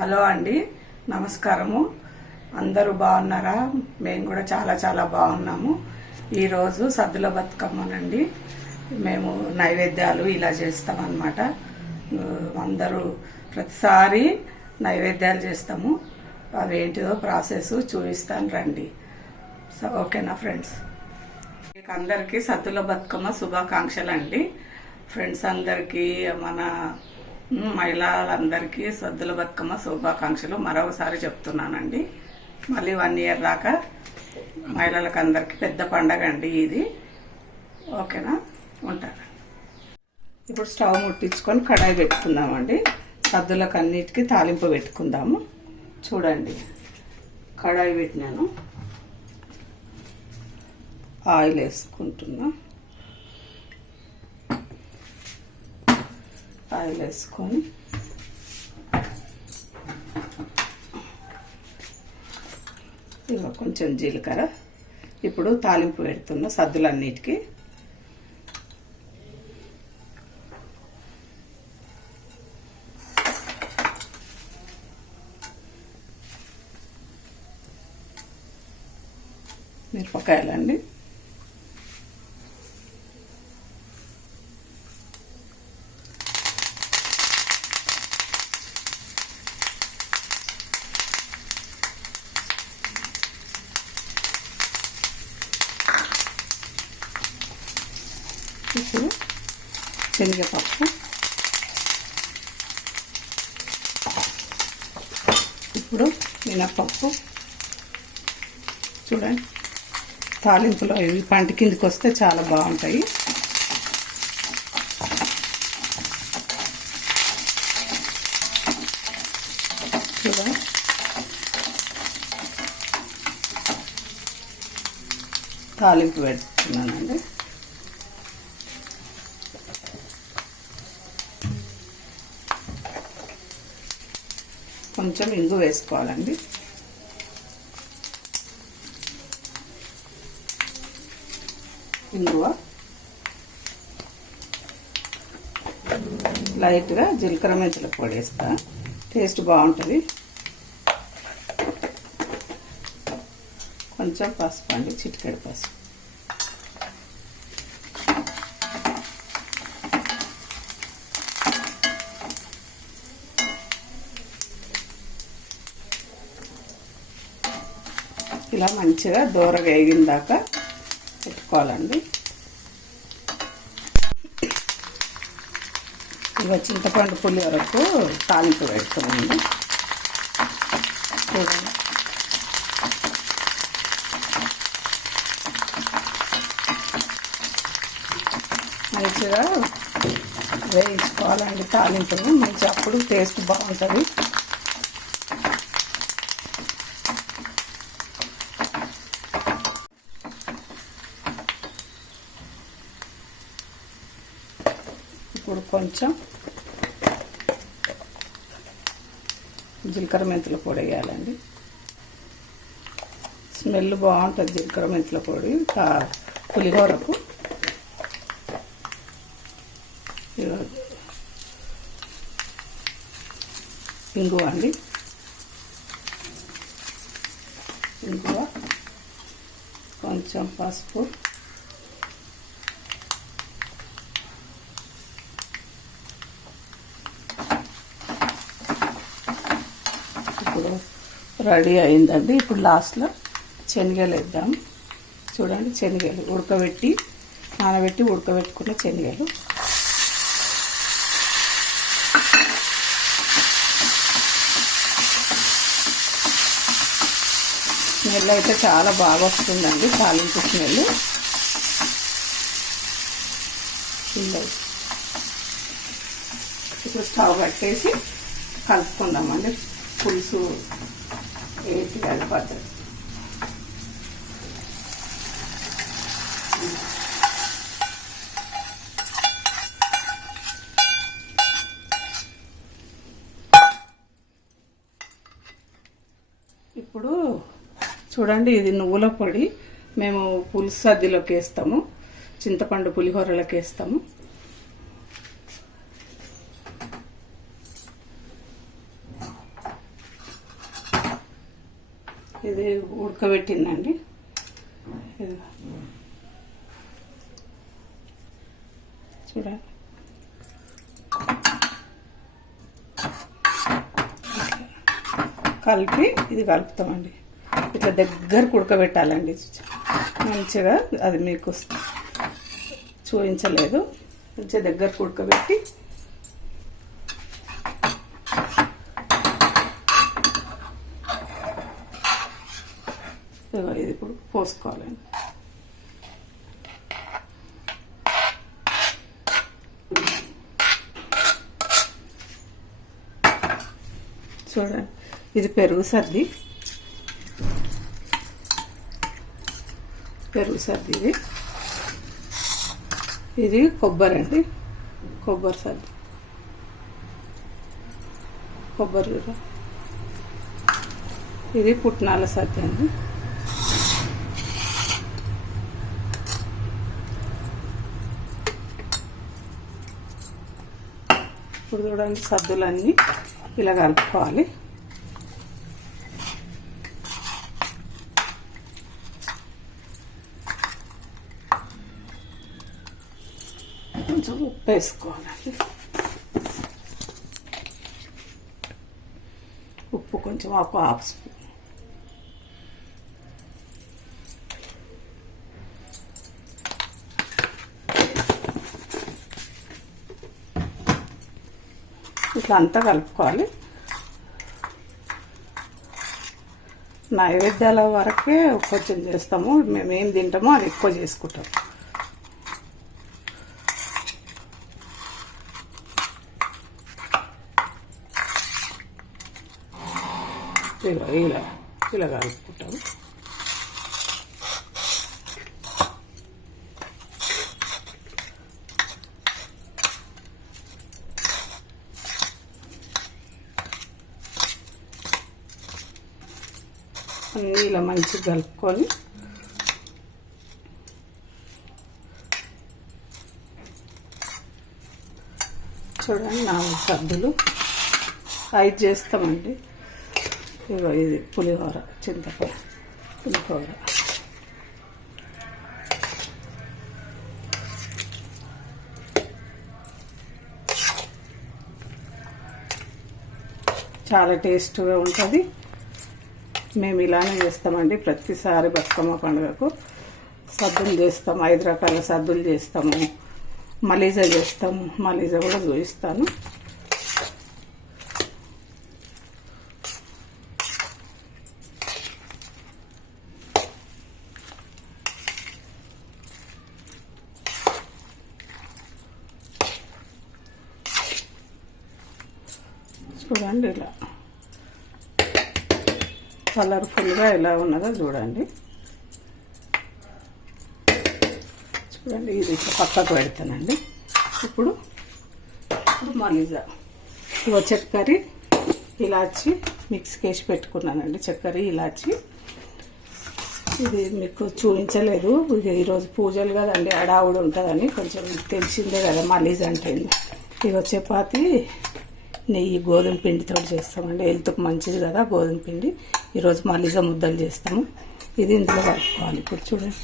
Hello అండి, నమస్కారము. అందరూ బాగున్నారా? మేము కూడా చాలా చాలా బాగున్నాము. ఈరోజు సద్దుల బతుకమ్మనండి. మేము నైవేద్యాలు ఇలా చేస్తామన్నమాట. అందరూ ప్రతిసారి నైవేద్యాలు చేస్తాము. అవేంటిదో ప్రాసెస్ చూపిస్తాను రండి. ఓకేనా ఫ్రెండ్స్? మీకు అందరికీ సద్దుల బతుకమ్మ శుభాకాంక్షలు అండి. ఫ్రెండ్స్ అందరికీ, మన మహిళలందరికీ సద్దుల బతుకమ్మ శుభాకాంక్షలు మరొకసారి చెప్తున్నానండి. మళ్ళీ 1 ఇయర్ దాకా మహిళలకు అందరికీ పెద్ద పండగ అండి ఇది. ఓకేనా? ఉంటారు. ఇప్పుడు స్టవ్ ముట్టించుకొని కడాయి పెట్టుకుందామండి. సద్దులకు అన్నిటికీ తాలింపు పెట్టుకుందాము. చూడండి, కడాయి పెట్టినాను, ఆయిల్ వేసుకుంటున్నా. ఆయిల్ వేసుకొని ఇక కొంచెం జీలకర్ర. ఇప్పుడు తాలింపు పెడుతున్నా సద్దులన్నిటికీ. మిరపకాయలండి, ఇప్పుడు శనగపప్పు, ఇప్పుడు మినప్పప్పు. చూడండి, తాలింపులో ఇవి పంట కిందికి వస్తే చాలా బాగుంటాయి. చూడండి, తాలింపు పెడుతున్నానండి. కొంచెం ఇంగు వేసుకోవాలండి. ఇంగువ, లైట్గా జీలకర్ర మెంతుల పొడి వేస్తా, టేస్ట్ బాగుంటుంది. కొంచెం పసుపు అండి, చిటికెడు పసుపు. ఇలా మంచిగా దూరగా వేగిన దాకా పెట్టుకోవాలండి. ఇక చింతపండు పులి వరకు తాలింపు పెట్టుకోండి. చూడండి, మంచిగా వేయించుకోవాలండి తాలింపును. మంచి అప్పుడు టేస్ట్ బాగుంటుంది. ఇప్పుడు కొంచెం జీలకర్ర మెంతుల పొడి వేయాలండి. స్మెల్ బాగుంటుంది జీలకర్ర మెంతుల పొడి పులిహోరకు. ఇంగువ అండి, ఇంగువ, కొంచెం పసుపు, ఇప్పుడు రెడీ అయిందండి. ఇప్పుడు లాస్ట్లో శనగలు వేద్దాం. చూడండి, శనగలు నానబెట్టి ఉడకబెట్టుకున్న శనగలు. స్మెల్ అయితే చాలా బాగా వస్తుందండి, తాలింపు స్మెల్. ఇప్పుడు స్టవ్ కట్టేసి కలుపుకుందామండి. పులుసు ఏంటి కలిపి ఇప్పుడు చూడండి, ఇది నువ్వుల పొడి. మేము పులుసు సద్దిలోకి వేస్తాము, చింతపండు పులిహోరలోకి వేస్తాము. ఇది ఉడకబెట్టిందండి. ఇది చూడండి, కలిపి ఇది కలుపుతామండి. ఇట్లా దగ్గరకు ఉడకబెట్టాలండి మంచిగా. అది మీకు చూపించలేదు, మంచిగా దగ్గరకు ఉడకబెట్టి ఇది ఇప్పుడు పోసుకోవాలండి. చూడండి, ఇది పెరుగు సర్ది. ఇది కొబ్బరి అండి, కొబ్బరి సర్ది, కొబ్బరి. ఇది పుట్నాల సర్ది అండి. ఇప్పుడు చూడండి, సద్దులన్నీ ఇలా కలుపుకోవాలి. కొంచెం ఉప్పు వేసుకోవాలండి. ఉప్పు కొంచెం ఒక హాఫ్ స్పూన్. ఇట్లా అంతా కలుపుకోవాలి. నైవేద్యాల వరకే కొంచెం చేస్తాము, మేమేం తింటామో అది ఎక్కువ చేసుకుంటాం. ఇలా ఇలా కలుపుకుంటాము. అన్నీ ఇలా మంచిగా కలుపుకొని చూడండి, 4 సద్దులు 5 చేస్తామండి. ఇది పులిహోర, చింతపండు పులిహోర. చాలా టేస్ట్గా ఉంటుంది. మేము ఇలానే చేస్తామండి ప్రతిసారి బతుకమ్మ పండుగకు. సద్దులు చేస్తాము, 5 రకాల సద్దులు చేస్తాము, మలీజా చేస్తాము. మలీజా కూడా చూపిస్తాను. చూడండి, ఇలా కలర్ఫుల్గా ఎలా ఉన్నదో చూడండి. చూడండి, ఇది పక్కకు పెడతానండి. ఇప్పుడు మలీజా, ఇవో చక్కెర, ఇలాచి మిక్స్కి వేసి పెట్టుకున్నానండి. చక్కెర, ఇలాచి. ఇది మీకు చూపించలేదు, ఈరోజు పూజలు కదండి, అడావుడు ఉంటుందని. కొంచెం తెలిసిందే కదా మలీజా అంటే. ఇవో చపాతి, నెయ్యి, గోధుమ పిండితో చేస్తామండి. హెల్త్కి మంచిది కదా గోధుమ పిండి. ఈరోజు మలీజా ముద్దలు చేస్తాము. ఇది ఇందులో కలుపుకోవాలి. ఇప్పుడు చూడండి,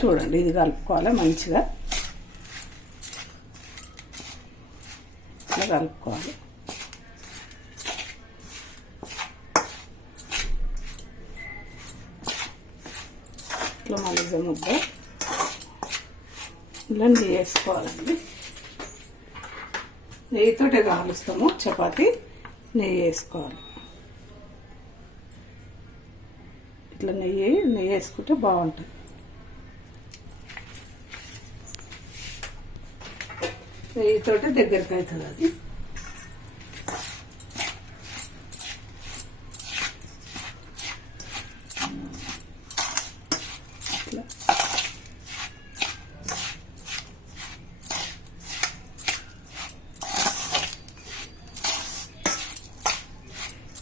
చూడండి ఇది కలుపుకోవాలి మంచిగా. ఇట్లా కలుపుకోవాలి. ఇట్లా మలీజా ముద్ద ఇలా నెయ్యి వేసుకోవాలండి. నెయ్యితోటే కాలుస్తాము చపాతి. నెయ్యి వేసుకోవాలి. ఇట్లా నెయ్యి వేసుకుంటే బాగుంటుంది. నెయ్యితోటే దగ్గరికి అవుతుంది అది.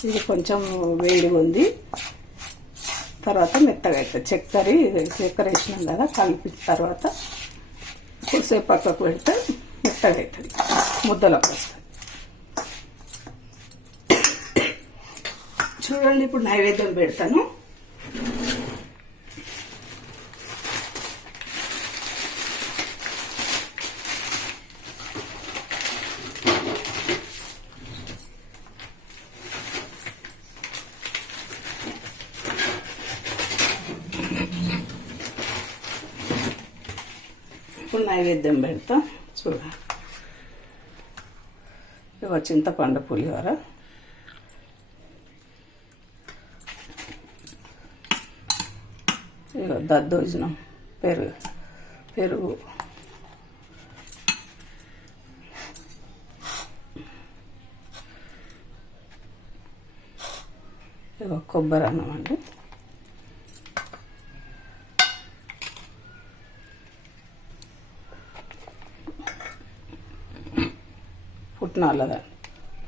ఇది కొంచెం వేడిగా ఉంది, తర్వాత మెత్తగా అవుతుంది. చక్కెర వేసినాం కదా, కలిపిన తర్వాత కొద్దిసేపు పక్కకు పెడితే మెత్తగా అవుతుంది, ముద్దలకు వస్తుంది. చూడండి, ఇప్పుడు నైవేద్యం పెడతాను. ఇప్పుడు నైవేద్యం పెడతాం. చూడండి, ఇగో చింతపండు పులిహోర, ఇగో దద్దోజనం, పెరుగు, ఇగో కొబ్బరి అన్నం అండి,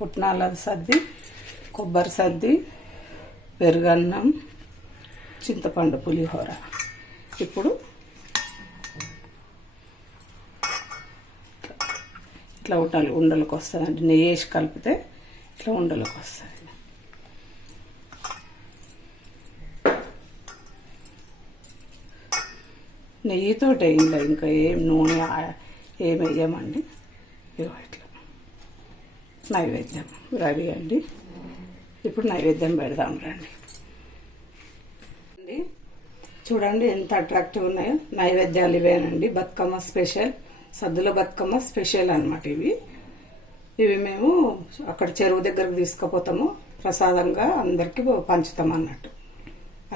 పుట్నాలది సద్ది, కొబ్బరి సద్ది, పెరుగన్నం, చింతపండు పులిహోర. ఇప్పుడు ఇట్లా ఉండలకు వస్తుందండి. నెయ్యి వేసి కలిపితే ఇట్లా ఉండలకు వస్తుంది. నెయ్యితోటే, ఇంకా ఏం నూనె ఏం వేయమండి. ఇట్లా నైవేద్యం రెడీ అండి. ఇప్పుడు నైవేద్యం పెడదాం రండి. చూడండి ఎంత అట్రాక్టివ్ ఉన్నాయో నైవేద్యాలు ఇవేనండి. బతుకమ్మ స్పెషల్, సద్దుల బతుకమ్మ స్పెషల్ అన్నమాట ఇవి మేము అక్కడ చెరువు దగ్గరకు తీసుకుపోతాము, ప్రసాదంగా అందరికీ పంచుతాం అన్నట్టు.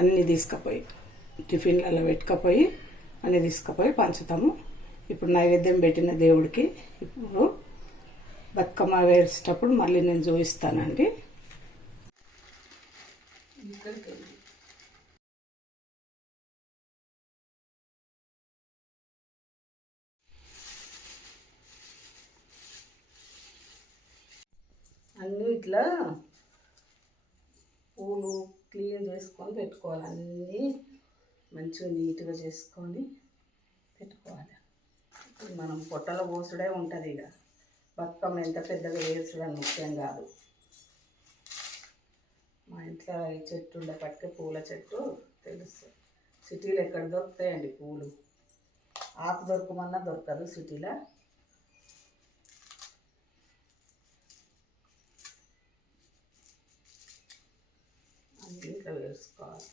అన్నీ తీసుకుపోయి టిఫిన్లలో పెట్టుకపోయి అన్నీ తీసుకుపోయి పంచుతాము. ఇప్పుడు నైవేద్యం పెట్టిన దేవుడికి ఇప్పుడు బతుకమ్మ వేసేటప్పుడు మళ్ళీ నేను చూపిస్తానండి. అన్నీ ఇట్లా పూలు క్లీన్ చేసుకొని పెట్టుకోవాలి. అన్నీ మంచిగా నీట్గా చేసుకొని పెట్టుకోవాలి. మనం పొట్టలో పోసుడే ఉంటుంది. ఇక బతుకమ్మ ఎంత పెద్దగా వేసుడని ముఖ్యం కాదు. మా ఇంట్లో ఈ చెట్టు ఉండే పట్టుకే పూల చెట్టు తెలుసు. సిటీలో ఎక్కడ దొరుకుతాయండి పూలు? ఆకు దొరకమన్నా దొరకదు సిటీలో. అన్నీ ఇట్లా వేసుకోవాలి.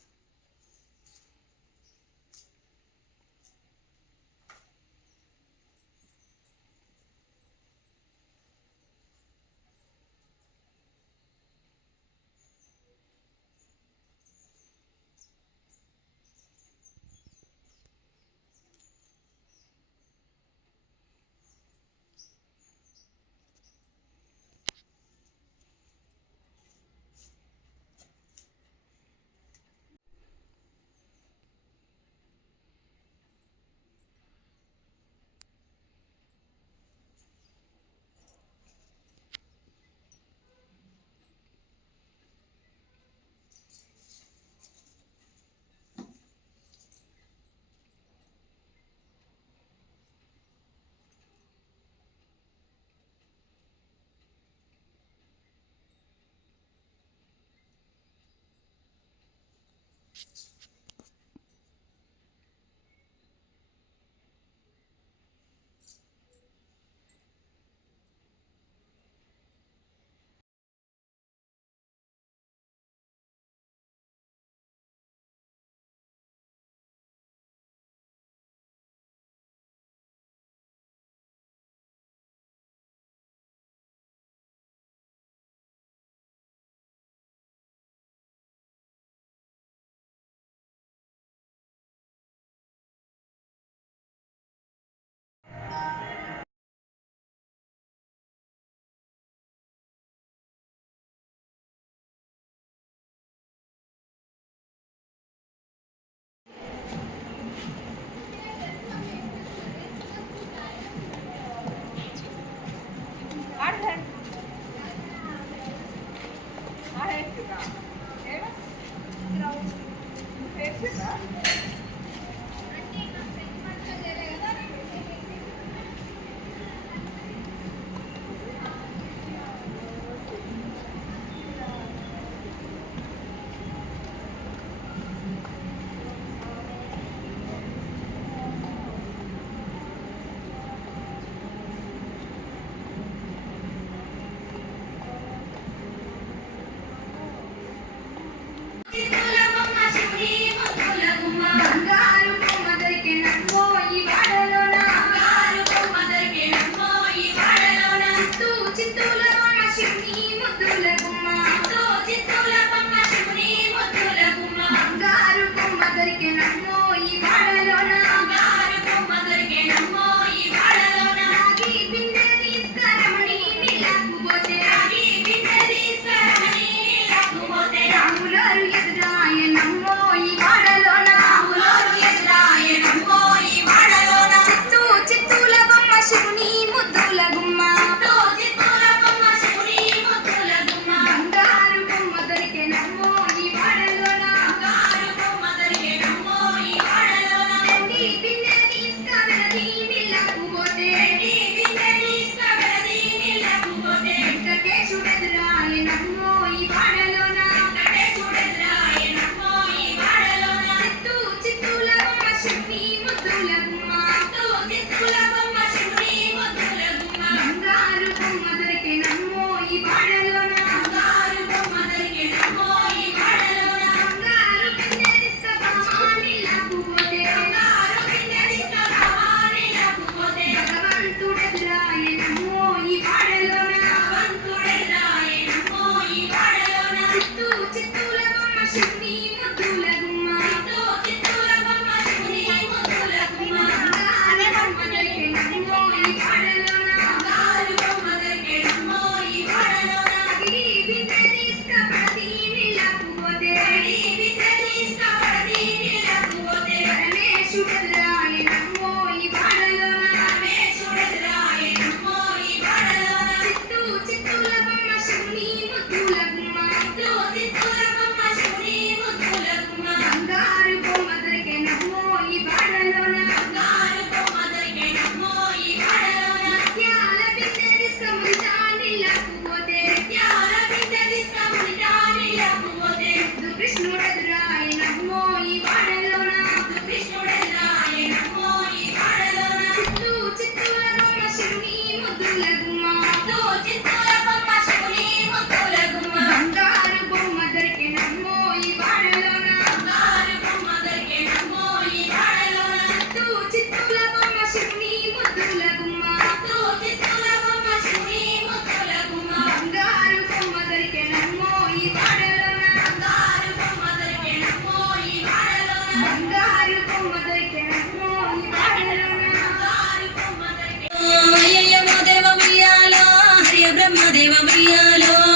దేవ ఉయ్యాలో